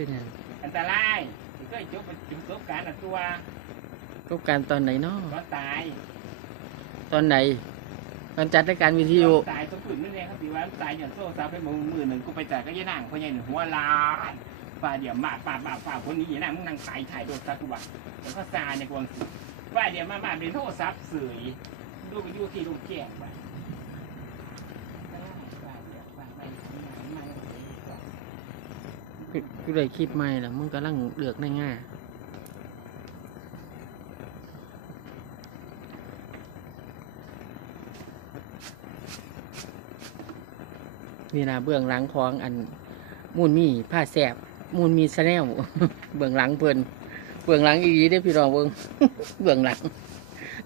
เป็นหยังอันตรายก็จบจุดจบการอันตัวพบการตอนไหนเนาะก็ตายตอนไหน ตอนจัดรายการวิทยุตายสมปืนนั่นเองครับพี่ว่าตายอย่างโซ่ซับไปมือมือหนึ่งกูไปจ่ายก็ยันนั่งเพราะยันหัวลานฝ่าเดี๋ยวมาป่าป่าป่าคนนี้ยันนั่งมึงนั่งตายถ่ายโดนซักกูวะแล้วก็ซาในกวางสิฝ่าเดี๋ยวมาบ้านเป็นโทษซับเสยดูไปดูที่ลูกแก้งไป คือคือเลยคลิปใหม่ล่ะมึงกำลังเลือกในง่ายนี่นะเบื้องหลังของอันมูลมีผ้าแสบมูลมีชาแนลเบื้องหลังเพิ่นเบื้องหลังอีกได้พี่น้องเบิ่งเบื้องหลัง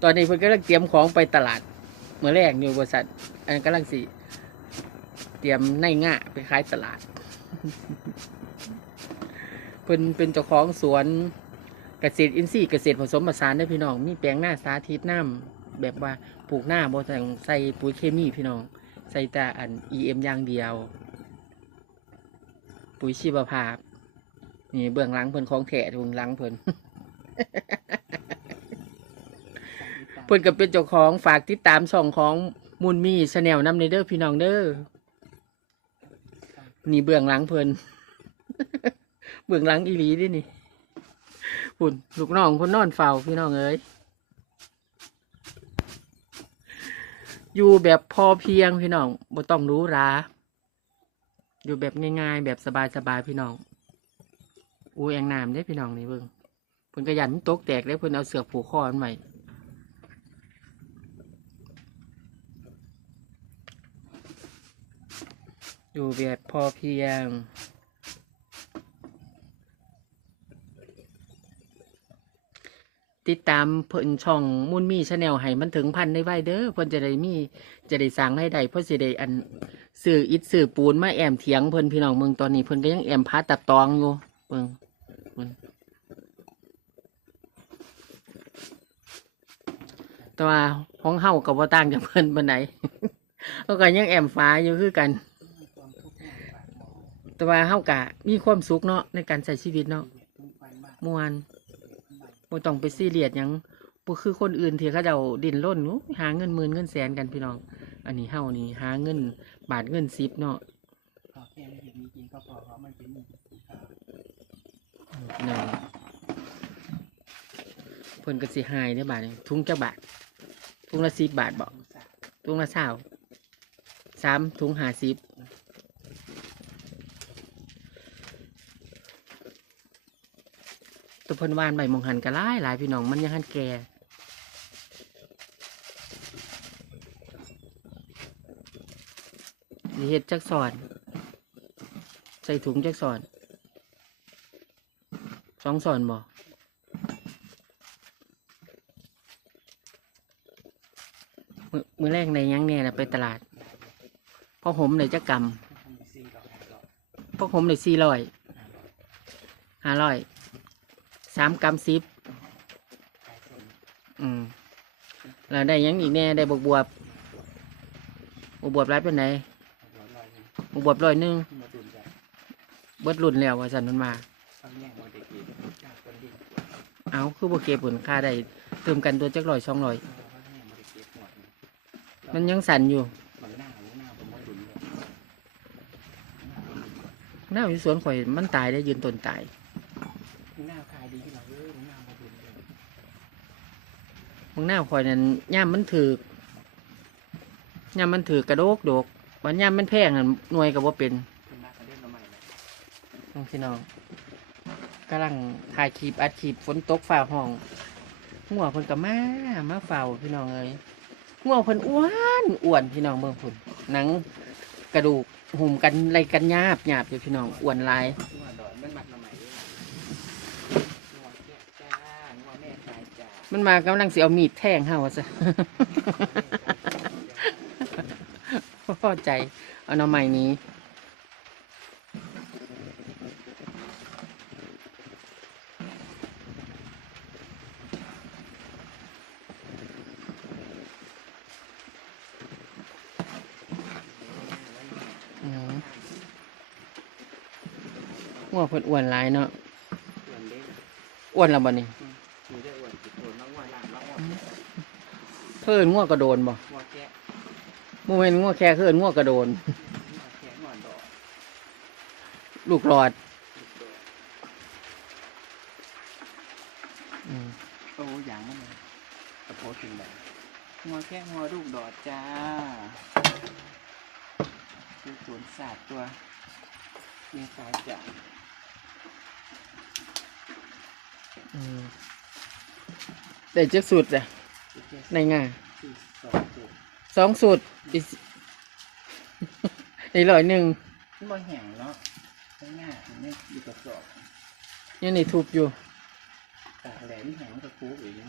ตอนนี้เพิ่นกำลังเตรียมของไปตลาดเมื่อแรกอยู่บริษัทอันกำลังสิเตรียมในง่าไปขายตลาด เพิ่นเป็นเจ้าของสวนเกษตรอินทรีย์เกษตรผสมผสานได้พี่น้อง มีแปลงหน้าสาธิตน้ำแบบว่าปลูกหน้าบ่ต้องใส่ปุ๋ยเคมีพี่น้อง ใส่แต่อัน EM อย่างเดียว ปุ๋ยชีวภาพ นี่เบื้องหลังเพิ่นของแท้เบื้องหลังเพิ่นเพิ่นก็เป็นเจ้าของฝากติดตามช่องของมูลมีชาแนลน้ำในเด้อพี่น้องเด้อนี่เบื้องหลังเพิ่น เบื้องหลังอีหลีดินี่พุ่นลูกน้องเพุ่นนอนเฝ้าพี่น้องเอ้ยอยู่แบบพอเพียงพี่น้องบ่ต้องรู้ราอยู่แบบง่ายๆ แบบสบายๆพี่น้อง อูแองน้ำได้พี่น้องนี่เบิ่งเพิ่นกระยันมันตกแตกได้เพิ่นเอาเสือกผูกคอมันใหม่อยู่แบบพอเพียง ติดตามเพิ่นช่องมุนมีชาแนลให้มันถึงพันได้ไวเด้อเพิ่นจะได้มีจะได้สั่งให้ได้เพิ่นสิได้อันสื่ออิฐสื่อปูนมาแอมเถียงเพิ่นพี่น้องเมืองตอนนี้เพิ่นก็ยังแอมพาตัดตองอยู่เบิ่งเพิ่นแต่ว่าของเฮากับว่าต่างจากเพิ่นปานใดเขาก็ยังแอมฟ้าอยู่คือกัน แต่ว่าเฮากะมีความสุขเนาะในการใช้ชีวิตเนาะมวน บ่ต้องไปซีเรียสหยังบ่คือคนอื่นที่เขาเจ้าดิ้นรนโอ้ยหาเงินหมื่นเงินแสนกันพี่น้อง อันนี้เฮานี่หาเงินบาทเงินสิบเนาะขอแค่ไม่เห็นมีจริงก็พอเพราะมันเป็นหนึ่งนั่นเพิ่นก็สิหายเด้อบาทนี่ถุงจักบาทถุงละ10บาทบ่ถุงละ20สามถุง50ตัวเพิ่นวานใบมองหันก็หลายหลายพี่น้องมันยังหันแก่เฮ็ดจักสอน ใส่ถุงจักสอนสองสอนบ่มือมือแรกในยังเนี่ยนะไปตลาดพ่อผมเลยจะกำพ่อผมเลยสี่ร้อยห้าร้อย สามกำสิบอืมแล้วได้ยังอีกแน่ได้บวบบวบบวบบวบร้ายเป็นไหนบวบบวบร้อยหนึ่งเบิดรุ่นแล้วว่าสันมันมา เอาคือบ่เก็บผลค่าได้เติมกันตัวจักร้อยสองร้อยมันยังสั่นอยู่หน้าอยู่สวนข่อยมันตายได้ยืนต้นตาย หน้าขายดีหน่อยเว้ยหน้ามาดุนเลย มึงหน้าข่อยนั่นย่ามมันถือย่ามมันถือกระโดกโดกวันย่ามมันแพงนั่นหน่วยกับว่าเป็นน้องพี่น้องกำลังถ่ายคลิปอัดคลิปฝนตกฝ่าห้องหัวเพิ่นกับมามาเฝ้าพี่น้องเอ้ยหัวเพิ่นอ้วนอ้วนพี่น้องเบิ่งพุ่นหนังกระดูกหุ่มกันไรกันหยาบหยาบอยู่พี่น้องอ้วนลาย งัวดอนมันมัดมาใหม่เลยงัวแก่จ้างัวแม่ขายจ้า มันมากำลังเสิเอามีดแทงเฮาซะพอใจ เอาหน่อไม้นี้อืมงัวเพิ่นอ้วนหลายเนาะส่วนอ้วนแล้วบ่นี่ มีได้อ้วนติดโดนน้องว่าล่างน้องว่า เพิ่นงัวกระโดนบ่ว่าแกะบ่แม่นงัวแค่เพิ่นงัวกระโดนว่าแกะงอนดอกลูกหลอดอืมโอ้ยางมันเลยกระโปงถึงแบบงัวแค่งัวลูกดอดจ้าดูสวนสัตว์ตัวเมียสายจ้าอืมได้จักสุดอะ ในงานสี่สองเจ็ดสองสุดอีกอีกร้อยหนึ่งมันบ่แห้งเนาะข้างหน้ามันไม่อยู่กระสอบยังนี่ทุบอยู่ตากแหลมแห้งมันก็คูอีก